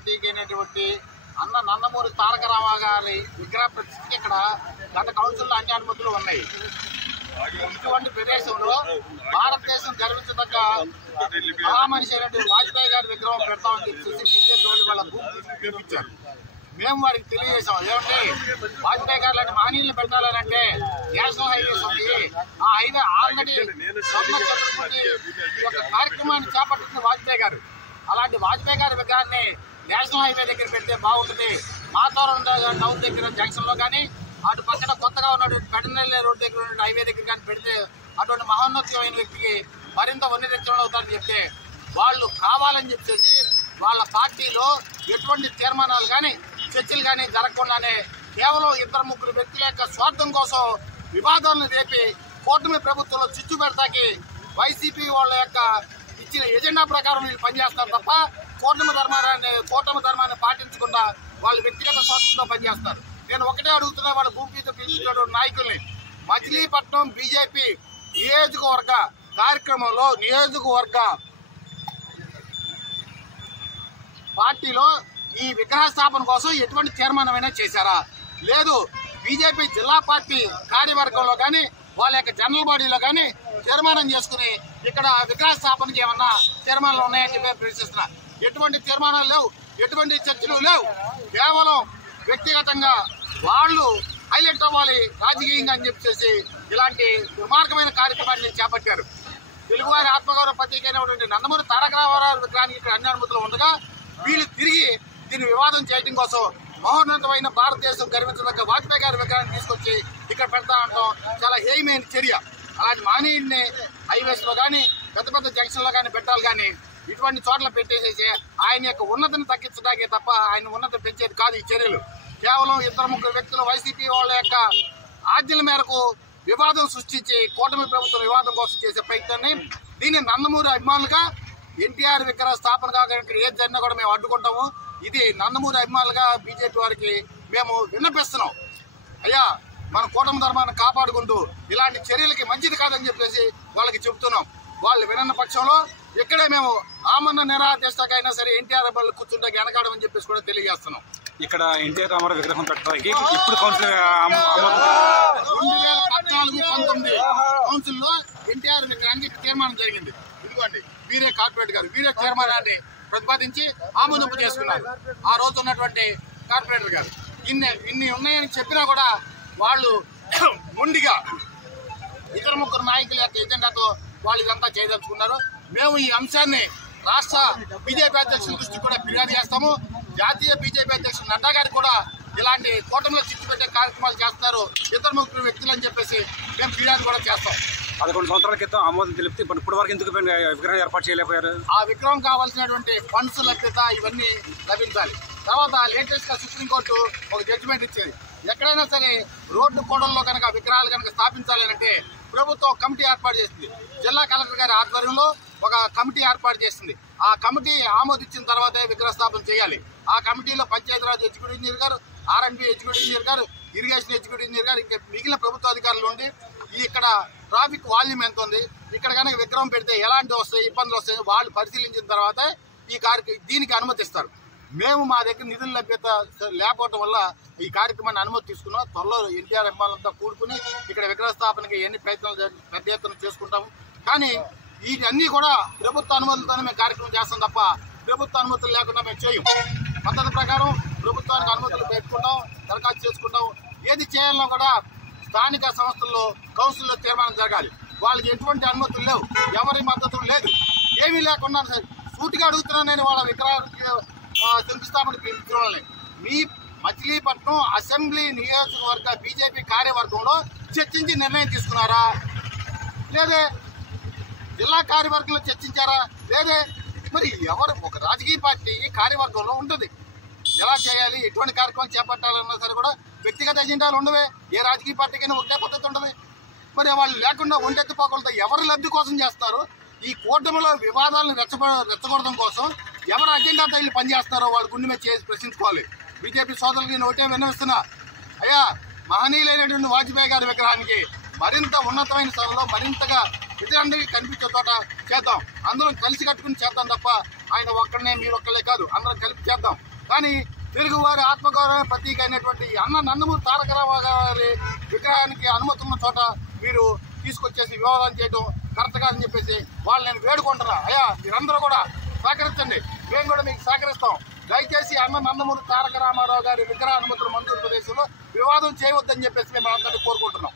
ప్రతీక అయినటువంటి అన్న నందమూరి తారక రామారావు గారి విగ్రహ ప్రతిష్ఠకి ఇక్కడ గత కౌన్సిల్లో అన్ని అనుమతులు ఉన్నాయి. ఇటువంటి ప్రదేశంలో భారతదేశం గర్వించదగ్గ మహామనిషి అయినటువంటి వాజ్పేయి గారి విగ్రహం పెడతామని చెప్పేసి బీజేపీ వాళ్ళు వాళ్ళ చూపించారు. మేము వారికి తెలియజేసాం, ఏమంటే వాజ్పేయి గారు లాంటి మహనీయులను పెట్టాలంటే నేషనల్ హైవేస్ ఉంది, ఆ హైవే ఆల్రెడీ స్వర్ణ చంద్రమూర్తి ఈ యొక్క కార్యక్రమాన్ని చేపట్టింది వాజ్పేయి గారు. అలాంటి వాజ్పేయి గారి విగ్రహాన్ని నేషనల్ హైవే దగ్గర పెడితే బాగుంటుంది. మాతవరం టౌన్ దగ్గర జంక్షన్ లో కానీ, అటు పక్కన కొత్తగా ఉన్నటువంటి పెడనెల్లి రోడ్ దగ్గర ఉన్న హైవే దగ్గర కానీ పెడితే అటువంటి మహోన్నతమైన వ్యక్తికి మరింత ఉన్నతీకరణ అవుతారని చెప్తే వాళ్ళు కావాలని చెప్పేసి వాళ్ళ పార్టీలో ఎటువంటి తీర్మానాలు కానీ చర్చలు కానీ జరగకుండానే కేవలం 2-3 వ్యక్తుల యొక్క స్వార్థం కోసం వివాదాలను రేపి కూటమి ప్రభుత్వంలో చిచ్చు పెడతాకి వైసీపీ వాళ్ళ యొక్క ఇచ్చిన ఎజెండా ప్రకారం వీళ్ళు పనిచేస్తారు తప్ప కూటమి ధర్మాన్ని పాటించకుండా వాళ్ళు వ్యక్తిగత స్వార్థంతో పనిచేస్తారు. నేను ఒకటే అడుగుతున్నా, వాళ్ళ భూమితో పిలిచినటువంటి నాయకుల్ని, మచిలీపట్నం బీజేపీ నియోజకవర్గ కార్యక్రమంలో నియోజకవర్గ పార్టీలో ఈ విగ్రహ స్థాపన కోసం ఎటువంటి తీర్మానమైనా చేశారా? లేదు. బీజేపీ జిల్లా పార్టీ కార్యవర్గంలో కానీ వాళ్ళ యొక్క జనరల్ బాడీలో కానీ తీర్మానం చేసుకుని ఇక్కడ విగ్రహ స్థాపనకి ఏమన్నా తీర్మానాలు ఉన్నాయని చెప్పి ప్రశ్నిస్తున్నా. ఎటువంటి తీర్మానాలు లేవు, ఎటువంటి చర్చలు లేవు. కేవలం వ్యక్తిగతంగా వాళ్ళు హైలైట్ అవ్వాలి రాజకీయంగా అని చెప్పేసి ఇలాంటి దుర్మార్గమైన కార్యక్రమాన్ని చేపట్టారు. తెలుగువారి ఆత్మగౌరవ ప్రతీక అయినటువంటి నందమూరి తారక రామారావు విగ్రహానికి ఇక్కడ అన్ని అనుమతులు ఉండగా వీళ్ళు తిరిగి దీన్ని వివాదం చేయడం కోసం మహోన్నతమైన భారతదేశం గర్వించదగ్గ వాజ్పేయి గారి విగ్రహాన్ని తీసుకొచ్చి ఇక్కడ పెడతా ఉంటాం చాలా హేయమైన చర్య. అలాంటి మహనీయుడిని హైవేస్ లో కానీ పెద్ద పెద్ద జంక్షన్ లో కానీ పెట్టాలి, కానీ ఇటువంటి చోట్ల పెట్టేసేసి ఆయన యొక్క ఉన్నతిని తగ్గించడానికే తప్ప ఆయన ఉన్నతి పెంచేది కాదు ఈ చర్యలు. కేవలం 2-3 వ్యక్తులు వైసీపీ వాళ్ళ యొక్క ఆజ్ఞల మేరకు వివాదం సృష్టించి కూటమి ప్రభుత్వం వివాదం కోసం చేసే ప్రయత్నాన్ని దీన్ని నందమూరి అభిమానులుగా ఎన్టీఆర్ విగ్రహ స్థాపన కాక ఏది జరిగినా కూడా మేము అడ్డుకుంటాము. ఇది నందమూరి అభిమానులుగా బీజేపీ వారికి మేము విన్నపిస్తున్నాం. అయ్యా, మన కూటమి ధర్మాన్ని కాపాడుకుంటూ ఇలాంటి చర్యలకి మంచిది కాదని చెప్పేసి వాళ్ళకి చెబుతున్నాం. వాళ్ళు వినన్న పక్షంలో ఇక్కడే మేము ఆమరణ నిరాదేశకైనా సరే ఎన్టీఆర్ బళ్ళు కూర్చుంటే వెనకాడమని చెప్పేసి కూడా తెలియజేస్తున్నాం. ఇక్కడ ఎన్టీఆర్ రామారావు విగ్రహం పెట్టడానికి ఇప్పుడు కౌన్సిల్ 2014-19 కౌన్సిల్లో ఎన్టీఆర్ విగ్రహానికి తీర్మానం జరిగింది. ఇదిగోండి, వీరే కార్పొరేట్ గారు వీరే తీర్మానాన్ని ప్రతిపాదించి ఆమోదింపు చేసుకున్నారు. ఆ రోజు ఉన్నటువంటి కార్పొరేటర్ గారు ఇన్ని ఉన్నాయని చెప్పినా కూడా వాళ్ళు మొండిగా 2-3 నాయకుల యొక్క ఎజెండాతో వాళ్ళు ఇదంతా చేయదలుచుకున్నారు. మేము ఈ అంశాన్ని రాష్ట్ర బీజేపీ అధ్యక్షుల దృష్టికి కూడా ఫిర్యాదు చేస్తాము. జాతీయ బీజేపీ అధ్యక్షుడు నడ్డా గారికి కూడా ఇలాంటి కూటమిలో చిచ్చు పెట్టే కార్యక్రమాలు చేస్తున్నారు 2-3 వ్యక్తులు అని చెప్పేసి మేము ఫిర్యాదు కూడా చేస్తాం. 11 సంవత్సరాల క్రితం ఆమోదం తెలిపితే ఇప్పటి వరకు ఎందుకు విగ్రహం ఏర్పాటు చేయలేకపోయారు? ఆ విగ్రహం కావాల్సినటువంటి ఫండ్స్ లభ్యత ఇవన్నీ లభించాలి. తర్వాత లేటెస్ట్ గా సుప్రీంకోర్టు ఒక జడ్జిమెంట్ ఇచ్చేది, ఎక్కడైనా సరే రోడ్డు కోడల్లో కనుక విగ్రహాలు కనుక స్థాపించాలి అంటే ప్రభుత్వం కమిటీ ఏర్పాటు చేసింది. జిల్లా కలెక్టర్ గారి ఆధ్వర్యంలో ఒక కమిటీ ఏర్పాటు చేసింది. ఆ కమిటీ ఆమోదించిన తర్వాతే విగ్రహ స్థాపన చేయాలి. ఆ కమిటీలో పంచాయతీరాజ్ ఎగ్జిక్యూటివ్ ఇంజనీర్ గారు, R&B ఎగ్జిక్యూటివ్ ఇంజనీర్ గారు, ఇరిగేషన్ ఎగ్జిక్యూటివ్ ఇంజనీర్ గారు, ఇంకా మిగిలిన ప్రభుత్వ అధికారులు ఉండి ఇక్కడ ట్రాఫిక్ వాల్యూమ్ ఎంత ఉంది, ఇక్కడ కనుక విగ్రహం పెడితే ఎలాంటి వస్తాయి ఇబ్బందులు వస్తాయి వాళ్ళు పరిశీలించిన తర్వాతే దీనికి అనుమతిస్తారు. మేము మా దగ్గర నిధుల లభ్యత లేకపోవడం వల్ల ఈ కార్యక్రమాన్ని అనుమతి తీసుకున్నాం. త్వరలో ఎన్టీఆర్ అభిమానులంతా కూడుకుని ఇక్కడ విగ్రహ స్థాపనకి ఎన్ని ప్రయత్నాలు పెద్ద ఎత్తున చేసుకుంటాము. కానీ వీటన్నీ కూడా ప్రభుత్వ అనుమతులతోనే మేము కార్యక్రమం చేస్తాం తప్ప ప్రభుత్వ అనుమతులు లేకుండా మేము చేయం. పద్ధతి ప్రకారం ప్రభుత్వానికి అనుమతులు పెట్టుకుంటాం, దరఖాస్తు చేసుకుంటాం. ఏది చేయాలన్నా కూడా స్థానిక సంస్థల్లో కౌన్సిల్లో తీర్మానం జరగాలి. వాళ్ళకి ఎటువంటి అనుమతులు లేవు, ఎవరి మద్దతు లేదు, ఏమీ లేకుండా సూటిగా అడుగుతున్నాను నేను వాళ్ళ విగ్రహానికి శంకుస్థాపన పిలుపుకోవాలని. మీ మచిలీపట్నం అసెంబ్లీ నియోజకవర్గ బీజేపీ కార్యవర్గంలో చర్చించి నిర్ణయం తీసుకున్నారా? లేదే. జిల్లా కార్యవర్గంలో చర్చించారా? లేదే. మరి ఎవరు ఒక రాజకీయ పార్టీ కార్యవర్గంలో ఉంటుంది, ఎలా చేయాలి ఎటువంటి కార్యక్రమం చేపట్టాలన్నా సరే కూడా వ్యక్తిగత ఎజెండాలు ఉండవే. ఏ రాజకీయ పార్టీకైనా ఒకటే పద్ధతి ఉంటుంది. మరి వాళ్ళు లేకుండా ఒంటెత్తిపోకలతో ఎవరి లబ్ధి కోసం చేస్తారు? ఈ కూటమిలో వివాదాలను రెచ్చగొడడం కోసం ఎవరు అజెండాతో వీళ్ళు పనిచేస్తారో వాళ్ళ గుండె మీద చేసి ప్రశ్నించుకోవాలి. బీజేపీ సోదరులకి నేను ఒకటే విన్నవిస్తున్నా, అయ్యా, మహనీయులైనటువంటి వాజ్పేయి గారి విగ్రహానికి మరింత ఉన్నతమైన స్థలంలో మరింతగా ఇతరులందరికీ కనిపించే చోట చేద్దాం. అందరం కలిసి కట్టుకుని చేద్దాం తప్ప ఆయన ఒక్కడనే మీరు ఒక్కలే కాదు, అందరం కలిపి చేద్దాం. కానీ తెలుగువారి ఆత్మగౌరవ ప్రతీక అయినటువంటి అన్న నందమూరి తారక రామారావు గారి విగ్రహానికి అనుమతి ఉన్న చోట మీరు తీసుకొచ్చేసి వివాదం చేయడం కరెక్ట్ కాదని చెప్పేసి వాళ్ళు నేను వేడుకుంటున్నా. అయ్యా మీరందరూ కూడా సహకరించండి, మేము కూడా మీకు సహకరిస్తాం. దయచేసి అన్న నందమూరి తారక రామారావు గారి విగ్రహ అనుమతుల మంజూరు ప్రదేశంలో వివాదం చేయవద్దని చెప్పేసి మేము అందరినీ కోరుకుంటున్నాం.